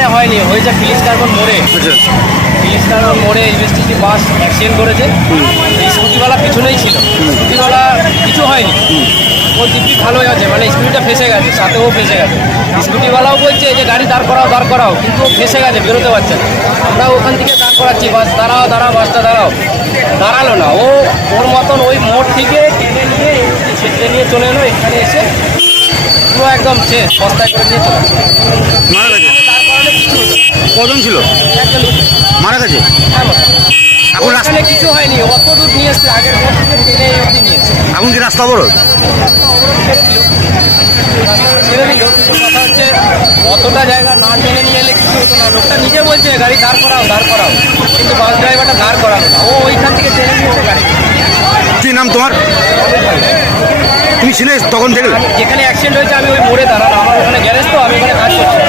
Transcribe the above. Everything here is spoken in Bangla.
এখানে হয়নি, হয়েছে ফিলিশ কার্বন মোড়ে। আচ্ছা। ফিলিশ কার্বন মোড়ে এসবিএসটিসি বাস অ্যাক্সিডেন্ট করেছে। স্কুটিওয়ালা পিছনেই ছিল, স্কুটিওয়ালা কিছু হয়নি, ও দিব্যি ভালোই আছে, মানে স্কুটিটা ফেসে গেছে, সাথেও ফেসে গেছে। স্কুটিওয়ালাও বলছে যে গাড়ি দাঁড় করাও, কিন্তু ও ফেসে গেছে, বেরোতে পারছে না। আমরা ওখান থেকে দাঁড় করাচ্ছি, বাস দাঁড়াও, বাসটা দাঁড়াও, দাঁড়ালো না। ওর মতন ওই মোড় থেকে টেনে নিয়ে ছেড়ে নিয়ে চলে এলো, এখানে এসে পুরো একদম শেষ বস্তায় করে নিয়ে চলে গেলো। মারা গেছে? দাঁড় করালে কিছু হতো না। কজন ছিল? একজন মারা গেছে? হ্যাঁ, এখন রাস্তা ওখানে কিছু হয়নি, অত দূর নিয়ে এসছে, আগের মোড় থেকে টেনে অবধি নিয়েছে। এখন কি রাস্তা অবরোধ? ছেড়ে দিল, কিন্তু কথা হচ্ছে অতটা জায়গা না টেনে নিয়ে এলে কিছু হতো না। লোকটা নিজে বলছে গাড়ি দাঁড় করাও, কিন্তু বাস ড্রাইভারটা দাঁড় করালো না, ও ওইখান থেকে টেনে নিয়েছে গাড়ি। কি নাম তোমার? তুমি ছিলে তখন দেখলে? যেখানে অ্যাক্সিডেন্ট হয়েছে আমি ওই মোড়ে দাঁড়ানো, আমার ওখানে গ্যারেজ, তো আমি ওখানে কাজ করছি।